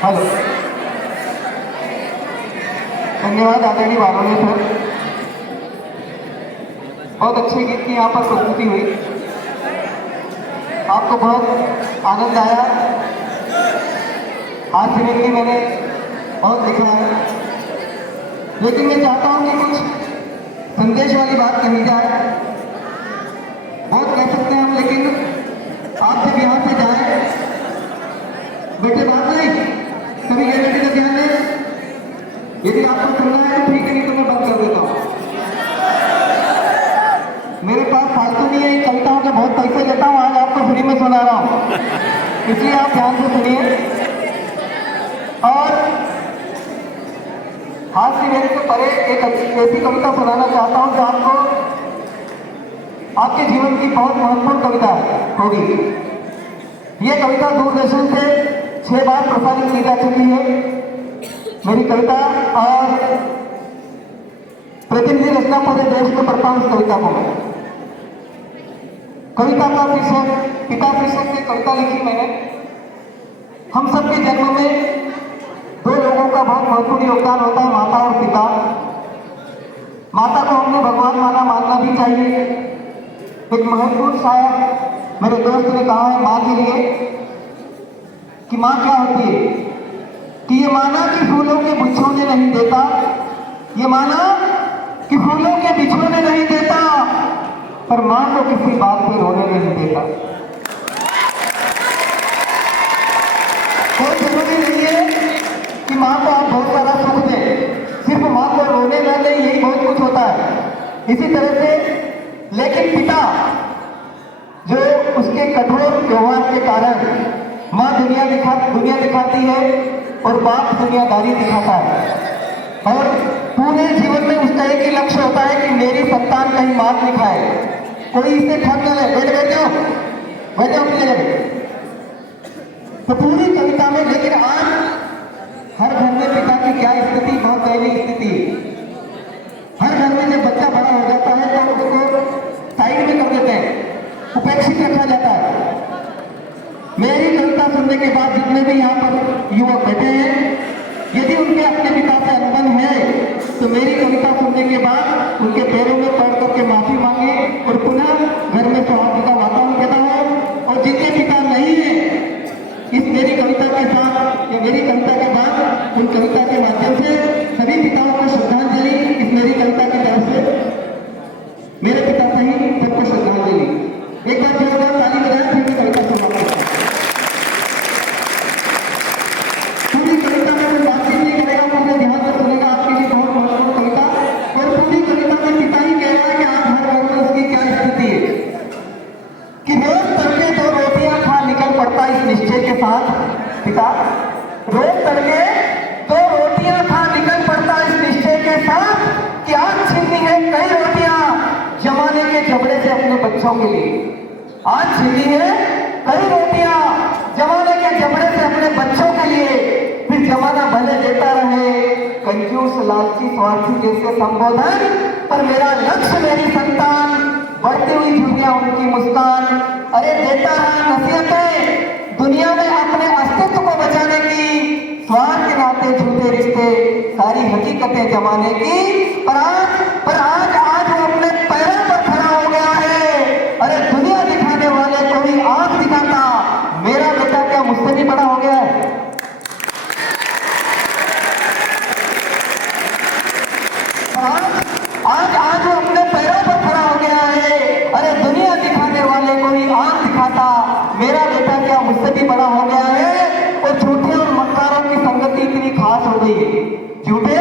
Hello, धन्यवाद आदरणीय माननीय सर। बहुत अच्छे गीत की यहाँ पर प्रस्तुति हुई, आपको बहुत आनंद आया। आज से भी मैंने बहुत लिखा है, लेकिन मैं चाहता हूँ कि कुछ संदेश वाली बात कही जाए। बहुत कह सकते हैं हम, लेकिन आप जब यहाँ से जाए बेटे बात नहीं, कभी गैरेंटी का ध्यान दें। यदि आपको सुनना है तो ठीक है, नहीं तो मैं बंद कर देता हूँ। मेरे पास फालतू नहीं है, कविताओं के बहुत पैसे लेता हूँ, आज आपको फ्री में सुना रहा हूँ, इसलिए आप ध्यान से सुनिए। और हास्य मेरे से परे एक ऐसी कविता सुनाना चाहता हूँ जो आपको आपके जीवन की बहुत महत्वपूर्ण कविता होगी। ये कविता दूरदर्शन से 6 बार प्रसारित की जा चुकी है मेरी कविता, और प्रतिनिधि रचना पूरे देश में पढ़ता हूँ इस कविता को। कविता का शीर्षक पिता शीर्षक से कविता लिखी मैंने। हम सबके जन्म में 2 लोगों का बहुत महत्वपूर्ण योगदान होता है, माता और पिता। माता को हमने भगवान मानना भी चाहिए। एक महत्वपूर्ण शायर मेरे दोस्त ने कहा है माँ के लिए कि माँ क्या होती है, कि ये माना कि फूलों के बिछोने नहीं देता, ये माना कि फूलों के बिछोने नहीं देता, पर माँ को किसी बात पे रोने नहीं देता। कोई जरूरी नहीं है कि माँ को आप बहुत सारा सुख दें, सिर्फ माँ को रोने ना दें, यही बहुत कुछ होता है। इसी तरह से लेकिन पिता जो उसके कठोर व्यवहार के कारण माँ दुनिया दिखाती है और बाप दुनियादारी दिखाता है। और पूरे जीवन में उसका एक ही लक्ष्य होता है कि मेरी संतान कहीं मात नहीं खाए, कोई इसे ठग न ले। बैठ जाओ अपनी जगह। तो पूरी कविता में, लेकिन आज हर घर में पिता की क्या स्थिति, बहुत दयनीय स्थिति है। हर घर में जब बच्चा बड़ा हो जाता है तो उसको साइड में कर देते हैं, उपेक्षित रखा जाता है। मेरी कविता सुनने के बाद जितने भी यहाँ पर युवक बैठे हैं, यदि उनके अपने पिता से अनबन है तो मेरी कविता सुनने के बाद उनके पैरों में पड़ करके माफी मांगे और पुनः घर में सौभाग्य का वातावरण पैदा हो। और जिनके पिता नहीं है, इस मेरी कविता के साथ या मेरी कविता के बाद उन कविता के माध्यम से सभी पिताओं को श्रद्धांजलि, इस मेरी कविता की तरफ से मेरे पिता सहित सबको श्रद्धांजलि। एक बार जोरदार ताली बजाएं, फिर मैं कविता सुनाता हूं। पूरी कविता में कोई बातचीत नहीं करेगा, पूरे ध्यान से सुनेगा, आपके लिए बहुत महत्वपूर्ण कविता। और पूरी कविता में पिता ही कह रहा है कि आज हर घर में उसकी क्या स्थिति है, कि रोज तड़के 2 रोटियां खा निकल पड़ता इस निश्चय के साथ। पिता रोज तड़के 2 रोटियां खा निकल पड़ता इस निश्चय के साथ कि आज छीननी है कई रोटियां जमाने के जबड़े से अपने बच्चों के लिए। आज छीनी है कई रोटियां जमाने के जबड़े से अपने बच्चों के लिए, फिर जमाना भले देता रहे कंजूस लालची स्वार्थी जैसे संबोधन, पर मेरा लक्ष्य मेरी संतान, बढ़ती हुई दुनिया उनकी मुस्कान। अरे देता है नसीहतें दुनिया में अपने अस्तित्व को बचाने की, स्वार्थ के नाते झूठे रिश्ते, सारी हकीकतें जमाने की, पर आज वो अपने पैरों पर खड़ा हो गया है। अरे दुनिया दिखाने वाले को ही आंख दिखाता, मेरा बेटा क्या मुझसे भी बड़ा हो गया है? आज वो अपने पैरों पर खड़ा हो गया है। अरे दुनिया दिखाने वाले को ही आंख दिखाता, मेरा बेटा क्या मुझसे भी बड़ा हो गया है। और झूठे और मक्कारों की संगति इतनी खास हो गई है, झूठे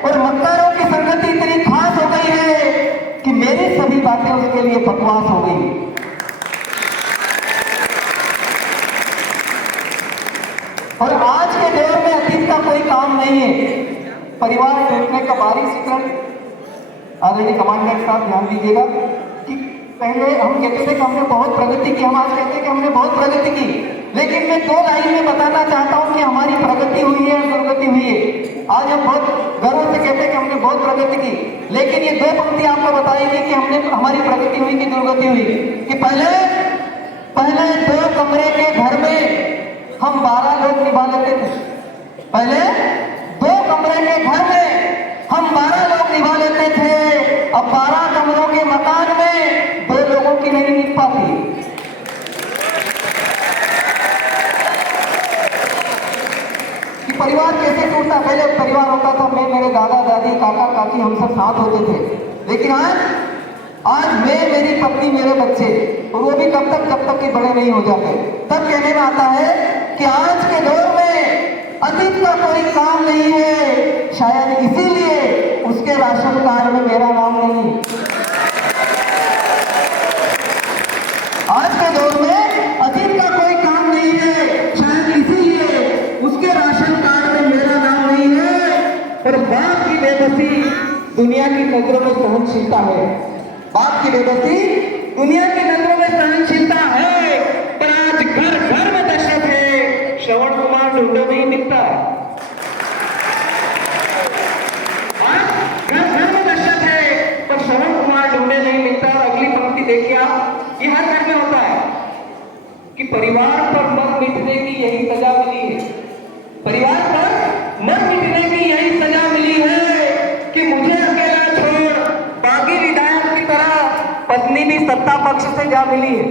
और मक्कारों की संगति इतनी खास हो गई है कि मेरी सभी बातें उसके लिए बकवास हो गई। और आज के दौर में अतीत का कोई काम नहीं है। परिवार टूटने का बारीक चित्रण आदरणीय कमांडेंट साहब ध्यान दीजिएगा कि पहले हम कहते थे कि हमने बहुत प्रगति की, हम आज कहते हैं कि हमने बहुत प्रगति की, लेकिन मैं 2 लाइन में बताना चाहता हूं कि हमारी प्रगति हुई है और दुर्गति हुई है। आज हम बहुत गर्व से कहते हैं कि हमने बहुत प्रगति की, लेकिन ये 2 पंक्ति आपको बताएगी कि हमारी प्रगति हुई कि दुर्गति हुई। कि पहले 2 कमरे के घर में हम 12 लोग निभा लेते थे, पहले 2 कमरे के घर में हम 12 लोग निभा लेते थे, अब 12 कमरों के मकान में 2 लोगों की नहीं निभ पाती। कि परिवार कैसे टूटता, पहले परिवार होता था, मैं, मेरे दादा दादी, काका काकी, हम सब साथ होते थे। लेकिन आज मैं, मेरी पत्नी, मेरे बच्चे, और वो भी कब तक कि बड़े नहीं हो जाते। तब कहने में आता है कि आज के दौर में अतीत का कोई काम नहीं है, शायद इसीलिए उसके राशन कार्ड में मेरा नाम नहीं। आज के दौर में अतीत का कोई काम नहीं है, शायद इसीलिए उसके राशन कार्ड में मेरा नाम नहीं है। और बाप की बेबसी दुनिया की नजरों में सहनशीलता है, बाप की बेबसी दुनिया की नजरों में सहनशीलता है। पर आज घर घर में दहशत है, श्रवण कुमार ढूंढो नहीं मिलता है। आज घर घर में दहशत है, पर श्रवण कुमार ढूंढे नहीं मिलता। अगली पंक्ति देखिए आप, ये हर घर में होता है कि परिवार पर मर मिटने की यही सजा मिली है। परिवार पर मर मिटने की यही सजा मिली है कि मुझे अकेला छोड़ बागी विधायक की तरह पत्नी भी सत्ता पक्ष से जा मिली है।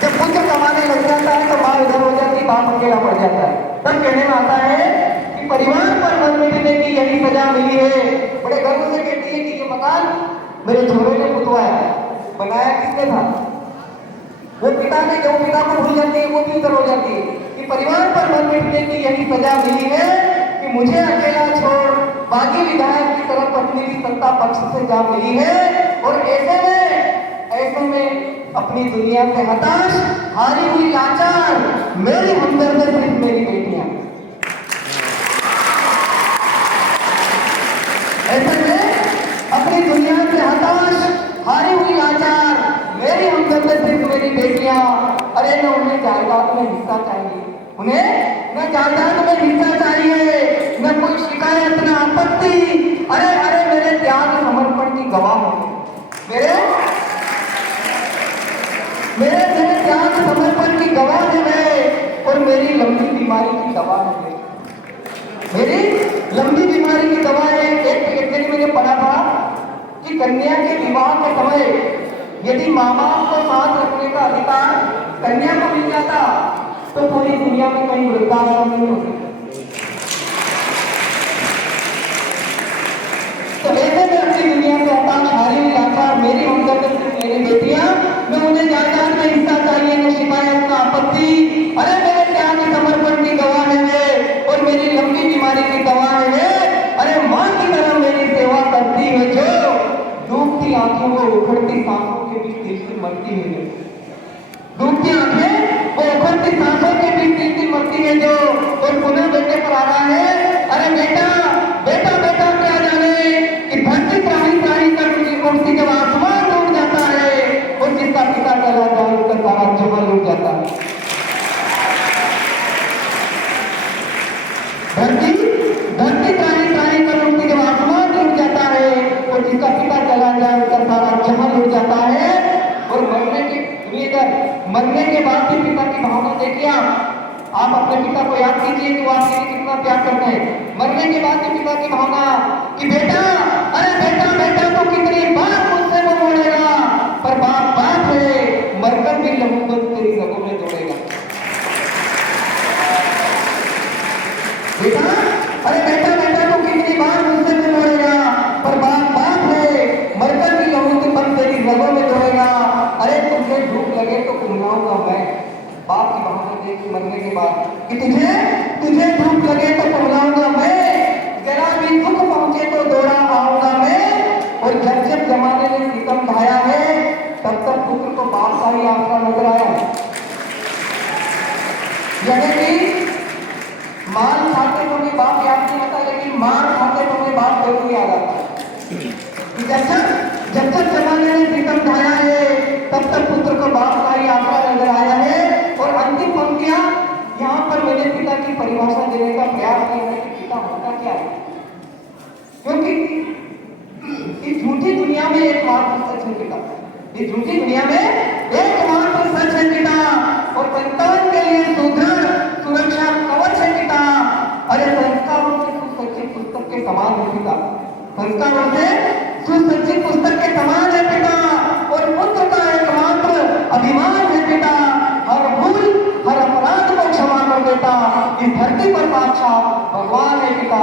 जब पुत्र कमाने लग जाता है तो माँ इधर हो जाती, बाप अकेला पड़ जाता है। तब कहने में आता है कि परिवार पर मर मिटने की यही सजा मिली है। बड़े गर्व से कहती है कि ये मकान मेरे छोरे ने पुतवाया, बनाया किसने था? वो पिता ने, जो पिता को भूल जाती है वो भी उधर हो जाती है कि परिवार पर मर मिटने की यही सजा मिली है कि मुझे अकेला छोड़ बागी विधायक की तरफ पत्नी भी सत्ता पक्ष से जा मिली है। और ऐसे में अपनी दुनिया से हताश, हारी हुई लाचार मेरी हमदर्द सिर्फ मेरी बेटियां। ऐसे में अपनी दुनिया से हताश, हारी हुई लाचार मेरी हमदर्द सिर्फ मेरी बेटियां। अरे न उन्हें जायदाद में हिस्सा चाहिए, उन्हें न जायदाद में हिस्सा चाहिए, न कोई शिकायत, न आपत्ति। अरे मेरे त्याग समर्पण की गवाह हो, मेरे त्याग समर्पण की गवाह है मैं, और मेरी लंबी बीमारी की दवा है, मेरी लंबी बीमारी की दवा है। एक दिन मैंने पढ़ा था कि कन्या के विवाह के समय यदि माँ बाप को साथ रखने का अधिकार कन्या को मिल जाता तो पूरी दुनिया में कहीं वृद्धाश्रम नहीं होती। तो ऐसे में अपनी दुनिया से हताश, हारी हुई लाचार मेरी हमदर्द सिर्फ मेरी बेटियां, मैं उन्हें जायदाद में हिस्सा चाहिए, न शिकायत, न आपत्ति। अरे मेरे त्याग समर्पण की गवाह है वे, और मेरी लंबी बीमारी की दवा है वे। अरे माँ की तरह मेरी सेवा करती है जो, डूबती आंखों को उखड़ती सांसों के बीच दिल से मरती है, डूबती आंखें वो उखड़ती सांसों के बीच दिल से मरती है जो। और पुनः बेटे पर आ रहा है, अरे बेटा बेटा बेटा क्या जाने कि धरती त्राही त्राही कर उठती जब आसमान टूट जाता है, और जिसका पिता चला जाए उसका सारा जमल लूट जाता है। धरती त्राही त्राही कर उठती जब आसमान टूट जाता है, और जिसका पिता चला जाए उसका सारा जमल लूट जाता है। और मरने के बाद भी पिता की भावना देखिए आप अपने पिता को याद कीजिए कि वो आपके लिए कितना प्यार करते हैं। मरने के बाद भी पिता की भावना कि बेटा, अरे बेटा बेटा तो कितनी बार मुझसे वो मोड़ेगा, पर बाप बाप है, मरकर भी लहू बंद तेरी रगों में दौड़ेगा। बेटा, अरे बेटा बेटा तो कितनी बार मुझसे वो मोड़ेगा, पर बाप बाप है, मरकर भी लहू की बंद तेरी रगों में दौड़ेगा। अरे तुझे भूख लगे तो कुमलाऊंगा मैं, बाप की भावना देख मरने के बाद कि तुझे भूख लगे तो कुमलाऊंगा मैं, जरा भी दुख पहुंचे तो दौड़ा आऊंगा मैं। और जब जमाने ने सितम ढाया है, तब तक पुत्र को बाप का ही आसरा नजर आया। यानी कि मार खाते तो भी बाप याद नहीं आता, लेकिन मार खाते तो भी बाप जरूर याद आता। जब तक जमाने ने सितम ढाया है, तब तक पुत्र को बाप का ही आसरा नजर आया है। और अंतिम पंक्तियां यहाँ पर मैंने पिता की परिभाषा देने का प्रयास किया है कि पिता होता क्या है, क्योंकि इस झूठी दुनिया में एकमात्र सच है पिता, इस झूठी दुनिया में एकमात्र सच है पिता, और संतान के लिए सुदृढ़ सुरक्षा कवच है पिता। समान है पिता। संस्कारों से सुसज्जित पुस्तक के समान है पिता और पुत्र का एकमात्र अभिमान है पिता। हर भूल हर अपराध को क्षमा कर देता इस धरती पर साक्षात भगवान है पिता।